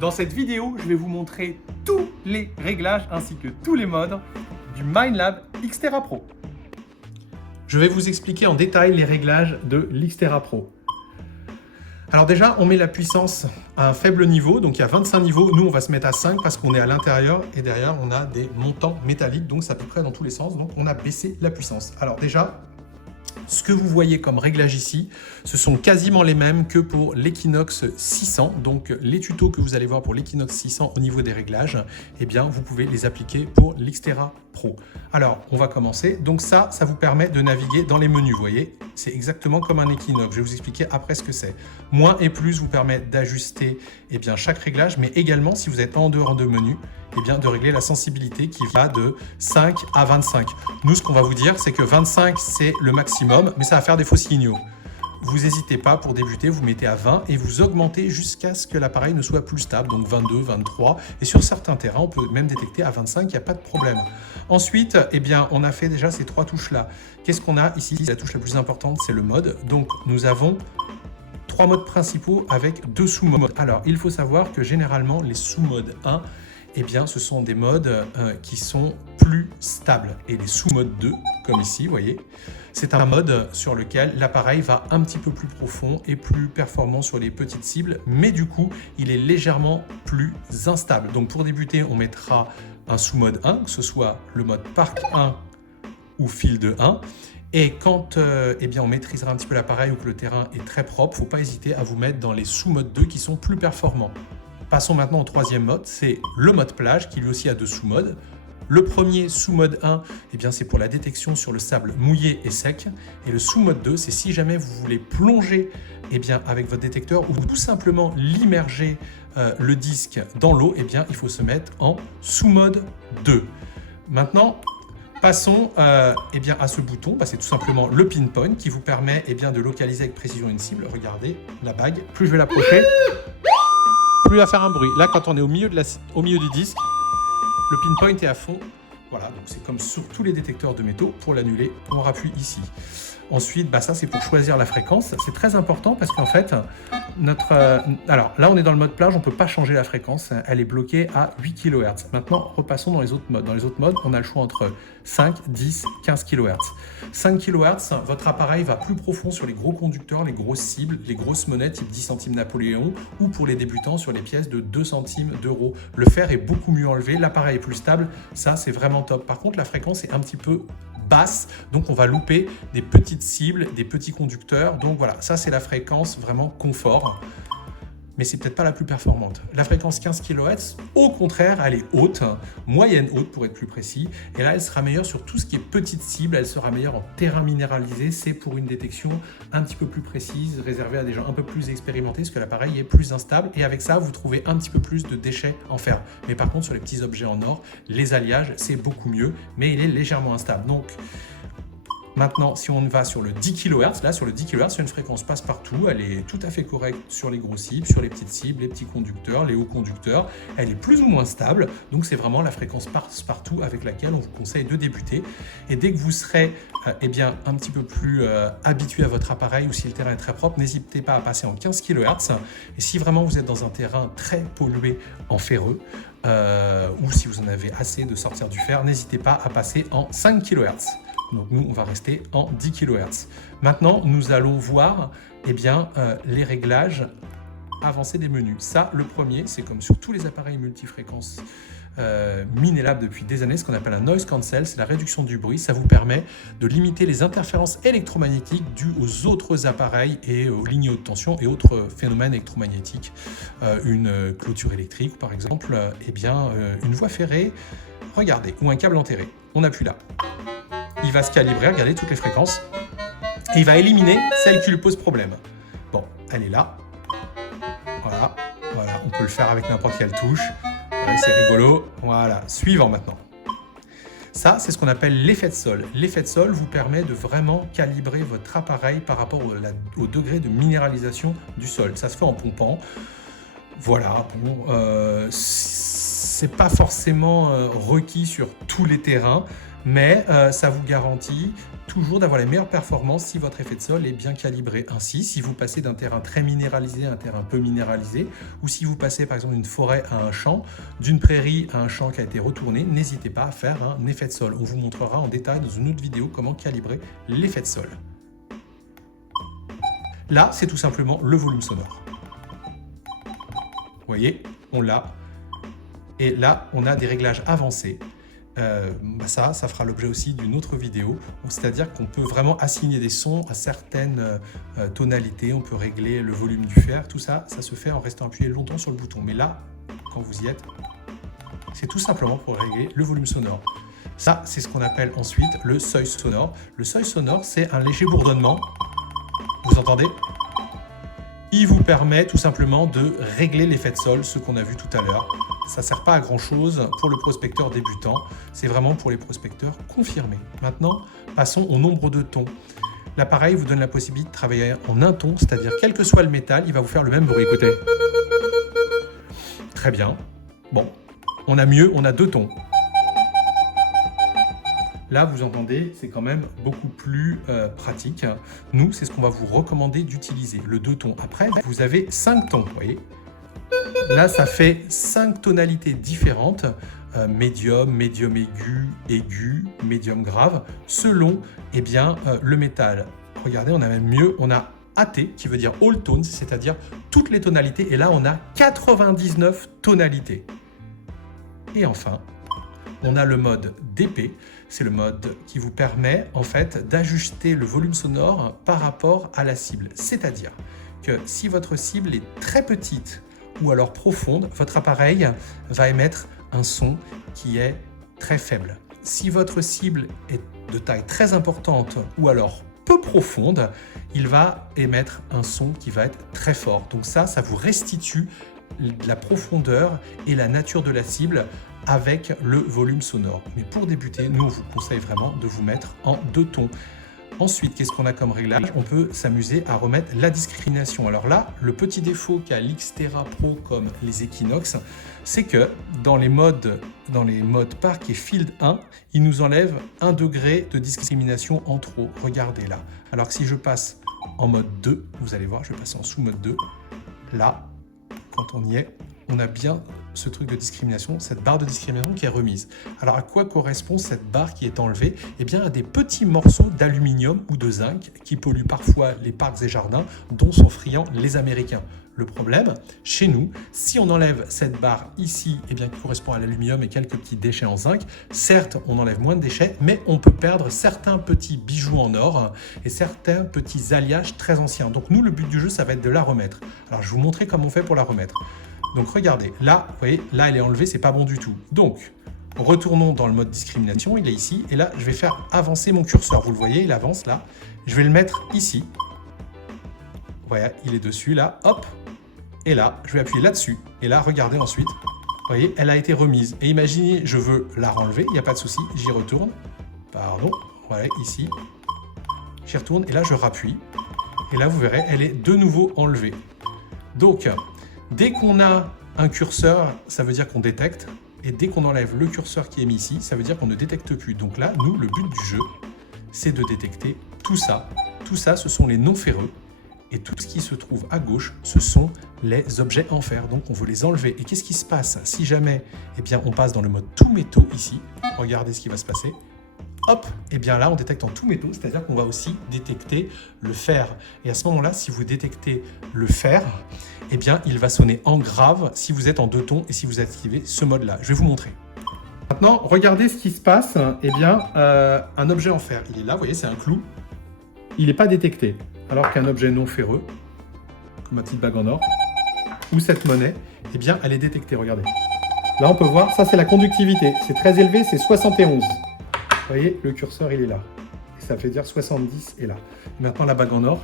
Dans cette vidéo, je vais vous montrer tous les réglages ainsi que tous les modes du Minelab Xterra Pro. Je vais vous expliquer en détail les réglages de l'Xterra Pro. Alors déjà, on met la puissance à un faible niveau, donc il y a 25 niveaux. Nous, on va se mettre à 5 parce qu'on est à l'intérieur et derrière, on a des montants métalliques, donc c'est à peu près dans tous les sens. Donc on a baissé la puissance. Alors déjà, ce que vous voyez comme réglage ici, ce sont quasiment les mêmes que pour l'Equinox 600. Donc les tutos que vous allez voir pour l'Equinox 600 au niveau des réglages, eh bien vous pouvez les appliquer pour l'Xterra Pro. Alors on va commencer. Donc ça vous permet de naviguer dans les menus, vous voyez. C'est exactement comme un Equinox. Je vais vous expliquer après ce que c'est. Moins et plus vous permet d'ajuster chaque réglage, mais également si vous êtes en dehors de menu, de régler la sensibilité qui va de 5 à 25. Nous, ce qu'on va vous dire, c'est que 25, c'est le maximum, mais ça va faire des faux signaux. Vous n'hésitez pas, pour débuter, vous mettez à 20 et vous augmentez jusqu'à ce que l'appareil ne soit plus stable, donc 22, 23. Et sur certains terrains, on peut même détecter à 25, il n'y a pas de problème. Ensuite, on a fait déjà ces trois touches-là. Qu'est-ce qu'on a ici? La touche la plus importante, c'est le mode. Donc, nous avons 3 modes principaux avec 2 sous-modes. Alors, il faut savoir que généralement, les sous-modes 1, ce sont des modes qui sont plus stables. Et les sous-modes 2, comme ici, vous voyez, c'est un mode sur lequel l'appareil va un petit peu plus profond et plus performant sur les petites cibles, mais du coup, il est légèrement plus instable. Donc pour débuter, on mettra un sous-mode 1, que ce soit le mode Park 1 ou Field 1. Et quand on maîtrisera un petit peu l'appareil ou que le terrain est très propre, il ne faut pas hésiter à vous mettre dans les sous-modes 2 qui sont plus performants. Passons maintenant au troisième mode, c'est le mode plage qui lui aussi a 2 sous-modes. Le premier sous-mode 1, c'est pour la détection sur le sable mouillé et sec. Et le sous-mode 2, c'est si jamais vous voulez plonger avec votre détecteur ou tout simplement l'immerger le disque dans l'eau, il faut se mettre en sous-mode 2. Maintenant, passons à ce bouton, c'est tout simplement le pinpoint qui vous permet de localiser avec précision une cible. Regardez la bague, plus je vais l'approcher, plus il va faire un bruit. Là, quand on est au milieu du disque, le pinpoint est à fond. Voilà, donc c'est comme sur tous les détecteurs de métaux. Pour l'annuler, on rappuie ici. Ensuite, ça c'est pour choisir la fréquence. C'est très important parce qu'en fait, alors là on est dans le mode plage, on ne peut pas changer la fréquence. Elle est bloquée à 8 kHz. Maintenant, repassons dans les autres modes. Dans les autres modes, on a le choix entre 5, 10, 15 kHz. 5 kHz, votre appareil va plus profond sur les gros conducteurs, les grosses cibles, les grosses monnaies type 10 centimes Napoléon ou pour les débutants sur les pièces de 2 centimes d'euros. Le fer est beaucoup mieux enlevé, l'appareil est plus stable. Ça, c'est vraiment top. Par contre, la fréquence est un petit peu basse, donc on va louper des petites cibles, des petits conducteurs. Donc voilà, ça c'est la fréquence vraiment confort, mais c'est peut-être pas la plus performante. La fréquence 15 kHz, au contraire, elle est haute, moyenne haute pour être plus précis, et là elle sera meilleure sur tout ce qui est petite cible, elle sera meilleure en terrain minéralisé, c'est pour une détection un petit peu plus précise, réservée à des gens un peu plus expérimentés, parce que l'appareil est plus instable, et avec ça vous trouvez un petit peu plus de déchets en fer. Mais par contre sur les petits objets en or, les alliages c'est beaucoup mieux, mais il est légèrement instable. Donc maintenant, si on va sur le 10 kHz, là sur le 10 kHz, c'est une fréquence passe-partout, elle est tout à fait correcte sur les gros cibles, sur les petites cibles, les petits conducteurs, les hauts conducteurs, elle est plus ou moins stable, donc c'est vraiment la fréquence passe-partout avec laquelle on vous conseille de débuter. Et dès que vous serez un petit peu plus habitué à votre appareil ou si le terrain est très propre, n'hésitez pas à passer en 15 kHz. Et si vraiment vous êtes dans un terrain très pollué en ferreux, ou si vous en avez assez de sortir du fer, n'hésitez pas à passer en 5 kHz. Donc nous, on va rester en 10 kHz. Maintenant, nous allons voir les réglages avancés des menus. Ça, le premier, c'est comme sur tous les appareils multifréquences Minelab depuis des années, ce qu'on appelle un noise cancel, c'est la réduction du bruit. Ça vous permet de limiter les interférences électromagnétiques dues aux autres appareils et aux lignes haute tension et autres phénomènes électromagnétiques. Une clôture électrique, par exemple, une voie ferrée, regardez, ou un câble enterré. On appuie là. Il va se calibrer, regardez toutes les fréquences, et il va éliminer celle qui lui pose problème. Bon, elle est là. Voilà, on peut le faire avec n'importe quelle touche. Ouais, c'est rigolo. Voilà, suivant maintenant. Ça, c'est ce qu'on appelle l'effet de sol. L'effet de sol vous permet de vraiment calibrer votre appareil par rapport au degré de minéralisation du sol. Ça se fait en pompant. Voilà, bon, c'est pas forcément requis sur tous les terrains. mais ça vous garantit toujours d'avoir les meilleures performances si votre effet de sol est bien calibré. Ainsi, si vous passez d'un terrain très minéralisé à un terrain peu minéralisé, ou si vous passez par exemple d'une forêt à un champ, d'une prairie à un champ qui a été retourné, n'hésitez pas à faire un effet de sol. On vous montrera en détail dans une autre vidéo comment calibrer l'effet de sol. Là, c'est tout simplement le volume sonore. Vous voyez, on l'a. Et là, on a des réglages avancés. Ça fera l'objet aussi d'une autre vidéo, c'est-à-dire qu'on peut vraiment assigner des sons à certaines tonalités, on peut régler le volume du fer, tout ça, ça se fait en restant appuyé longtemps sur le bouton. Mais là, quand vous y êtes, c'est tout simplement pour régler le volume sonore. Ça, c'est ce qu'on appelle ensuite le seuil sonore. Le seuil sonore, c'est un léger bourdonnement, vous entendez ? Il vous permet tout simplement de régler l'effet de sol, ce qu'on a vu tout à l'heure. Ça ne sert pas à grand chose pour le prospecteur débutant, c'est vraiment pour les prospecteurs confirmés. Maintenant, passons au nombre de tons. L'appareil vous donne la possibilité de travailler en un ton, c'est-à-dire quel que soit le métal, il va vous faire le même bruit. Écoutez. Très bien. Bon, on a mieux, on a 2 tons. Là, vous entendez, c'est quand même beaucoup plus pratique. Nous, c'est ce qu'on va vous recommander d'utiliser, le 2 tons. Après, vous avez 5 tons, vous voyez. Là, ça fait 5 tonalités différentes, médium, médium aigu, aigu, médium grave, selon le métal. Regardez, on a même mieux, on a AT, qui veut dire all tones, c'est-à-dire toutes les tonalités. Et là, on a 99 tonalités. Et enfin, on a le mode DP, c'est le mode qui vous permet en fait d'ajuster le volume sonore par rapport à la cible. C'est-à-dire que si votre cible est très petite ou alors profonde, votre appareil va émettre un son qui est très faible. Si votre cible est de taille très importante ou alors peu profonde, il va émettre un son qui va être très fort. Donc ça vous restitue la profondeur et la nature de la cible avec le volume sonore. Mais pour débuter, nous on vous conseille vraiment de vous mettre en 2 tons. Ensuite, qu'est-ce qu'on a comme réglage? On peut s'amuser à remettre la discrimination. Alors là, le petit défaut qu'a l'Xterra Pro comme les Equinox, c'est que dans les modes Park et Field 1, il nous enlève 1 degré de discrimination en trop. Regardez là. Alors que si je passe en mode 2, vous allez voir, je vais passer en sous-mode 2. Là, quand on y est, on a bien ce truc de discrimination, cette barre de discrimination qui est remise. Alors à quoi correspond cette barre qui est enlevée? Eh bien à des petits morceaux d'aluminium ou de zinc qui polluent parfois les parcs et jardins, dont sont friands les Américains. Le problème, chez nous, si on enlève cette barre ici, eh bien, qui correspond à l'aluminium et quelques petits déchets en zinc, certes, on enlève moins de déchets, mais on peut perdre certains petits bijoux en or et certains petits alliages très anciens. Donc nous, le but du jeu, ça va être de la remettre. Alors je vais vous montrer comment on fait pour la remettre. Donc regardez, là, vous voyez, là elle est enlevée, c'est pas bon du tout. Donc, retournons dans le mode discrimination, il est ici, et là, je vais faire avancer mon curseur. Vous le voyez, il avance là. Je vais le mettre ici. Voilà, il est dessus, là, hop. Et là, je vais appuyer là-dessus. Et là, regardez ensuite, vous voyez, elle a été remise. Et imaginez, je veux la renlever, il n'y a pas de souci, j'y retourne. Pardon, voilà, ici. J'y retourne, et là, je rappuie. Et là, vous verrez, elle est de nouveau enlevée. Donc, dès qu'on a un curseur, ça veut dire qu'on détecte. Et dès qu'on enlève le curseur qui est mis ici, ça veut dire qu'on ne détecte plus. Donc là, nous, le but du jeu, c'est de détecter tout ça. Tout ça, ce sont les non ferreux. Et tout ce qui se trouve à gauche, ce sont les objets en fer. Donc on veut les enlever. Et qu'est-ce qui se passe si jamais on passe dans le mode tout métaux ici? Regardez ce qui va se passer. Hop, et bien là on détecte en tout métaux, c'est-à-dire qu'on va aussi détecter le fer. Et à ce moment-là, si vous détectez le fer, il va sonner en grave si vous êtes en 2 tons et si vous activez ce mode-là. Je vais vous montrer. Maintenant, regardez ce qui se passe. Un objet en fer, il est là, vous voyez, c'est un clou. Il n'est pas détecté. Alors qu'un objet non ferreux, comme ma petite bague en or, ou cette monnaie, elle est détectée, regardez. Là on peut voir, ça c'est la conductivité. C'est très élevé, c'est 71. Vous voyez, le curseur, il est là. Et ça veut dire 70 est là. Et maintenant, la bague en or.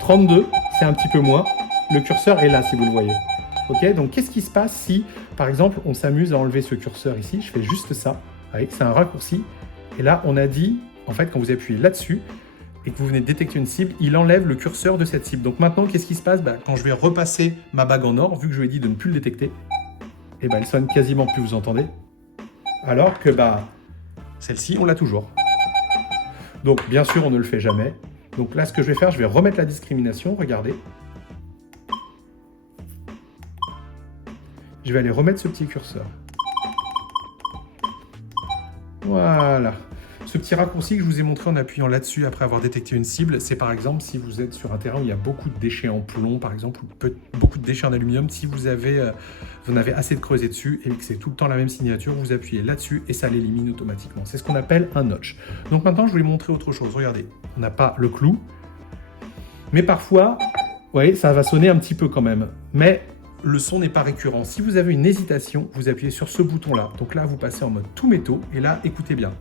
32, c'est un petit peu moins. Le curseur est là, si vous le voyez. Ok, donc qu'est-ce qui se passe si, par exemple, on s'amuse à enlever ce curseur ici? Je fais juste ça. Vous voyez, c'est un raccourci. Et là, on a dit, en fait, quand vous appuyez là-dessus et que vous venez de détecter une cible, il enlève le curseur de cette cible. Donc maintenant, qu'est-ce qui se passe? Quand je vais repasser ma bague en or, vu que je lui ai dit de ne plus le détecter, elle sonne quasiment plus, vous entendez? Alors que, Celle-ci, on l'a toujours. Donc, bien sûr, on ne le fait jamais. Donc là, ce que je vais faire, je vais remettre la discrimination, regardez. Je vais aller remettre ce petit curseur. Voilà. Ce petit raccourci que je vous ai montré en appuyant là-dessus après avoir détecté une cible, c'est par exemple si vous êtes sur un terrain où il y a beaucoup de déchets en plomb, par exemple, ou beaucoup de déchets en aluminium, si vous avez assez de creuset dessus et que c'est tout le temps la même signature, vous appuyez là-dessus et ça l'élimine automatiquement. C'est ce qu'on appelle un notch. Donc maintenant, je vais vous montrer autre chose. Regardez, on n'a pas le clou, mais parfois, vous voyez, ça va sonner un petit peu quand même. Mais le son n'est pas récurrent. Si vous avez une hésitation, vous appuyez sur ce bouton-là. Donc là, vous passez en mode tout métaux et là, écoutez bien.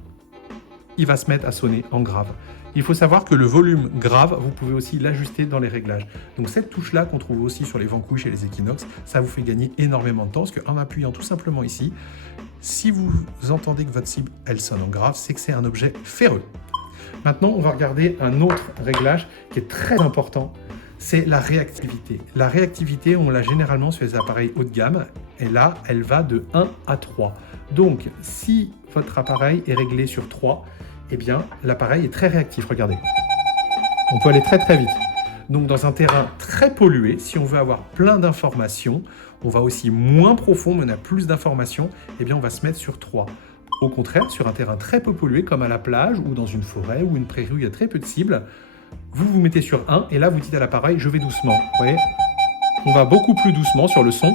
Il va se mettre à sonner en grave. Il faut savoir que le volume grave, vous pouvez aussi l'ajuster dans les réglages. Donc cette touche-là qu'on trouve aussi sur les Vanquish et les Equinox, ça vous fait gagner énormément de temps parce qu'en appuyant tout simplement ici, si vous entendez que votre cible, elle sonne en grave, c'est que c'est un objet ferreux. Maintenant, on va regarder un autre réglage qui est très important, c'est la réactivité. La réactivité, on l'a généralement sur les appareils haut de gamme et là, elle va de 1 à 3. Donc, si votre appareil est réglé sur 3, eh bien, l'appareil est très réactif, regardez. On peut aller très très vite. Donc, dans un terrain très pollué, si on veut avoir plein d'informations, on va aussi moins profond, mais on a plus d'informations, eh bien, on va se mettre sur 3. Au contraire, sur un terrain très peu pollué, comme à la plage, ou dans une forêt, ou une prairie où il y a très peu de cibles, vous vous mettez sur 1, et là, vous dites à l'appareil, je vais doucement. Vous voyez, on va beaucoup plus doucement sur le son.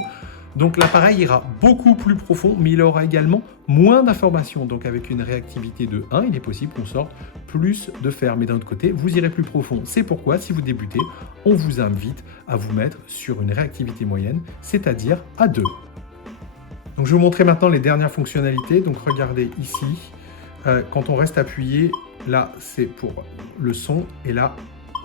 Donc l'appareil ira beaucoup plus profond, mais il aura également moins d'informations. Donc avec une réactivité de 1, il est possible qu'on sorte plus de fer. Mais d'un autre côté, vous irez plus profond. C'est pourquoi, si vous débutez, on vous invite à vous mettre sur une réactivité moyenne, c'est-à-dire à 2. Donc je vais vous montrer maintenant les dernières fonctionnalités. Donc regardez ici, quand on reste appuyé, là c'est pour le son, et là,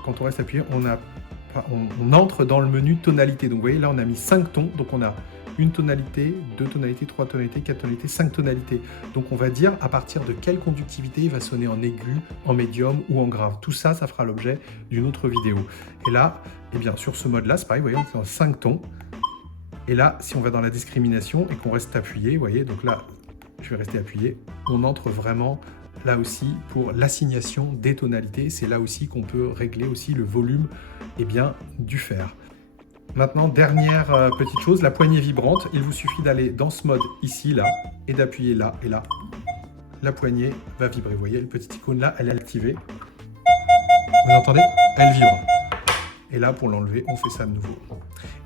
quand on reste appuyé, on entre dans le menu tonalité. Donc vous voyez, là on a mis 5 tons, donc on a une tonalité, 2 tonalités, 3 tonalités, 4 tonalités, 5 tonalités. Donc on va dire à partir de quelle conductivité il va sonner en aigu, en médium ou en grave. Tout ça, ça fera l'objet d'une autre vidéo. Et là, eh bien, sur ce mode-là, c'est pareil, vous voyez, on est dans 5 tons. Et là, si on va dans la discrimination et qu'on reste appuyé, vous voyez, donc là, je vais rester appuyé, on entre vraiment là aussi pour l'assignation des tonalités. C'est là aussi qu'on peut régler aussi le volume du fer. Maintenant, dernière petite chose, la poignée vibrante. Il vous suffit d'aller dans ce mode ici, là, et d'appuyer là et là. La poignée va vibrer. Vous voyez, le petit icône là, elle est activée. Vous entendez? Elle vibre. Et là, pour l'enlever, on fait ça de nouveau.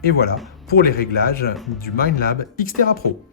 Et voilà pour les réglages du Minelab Xterra Pro.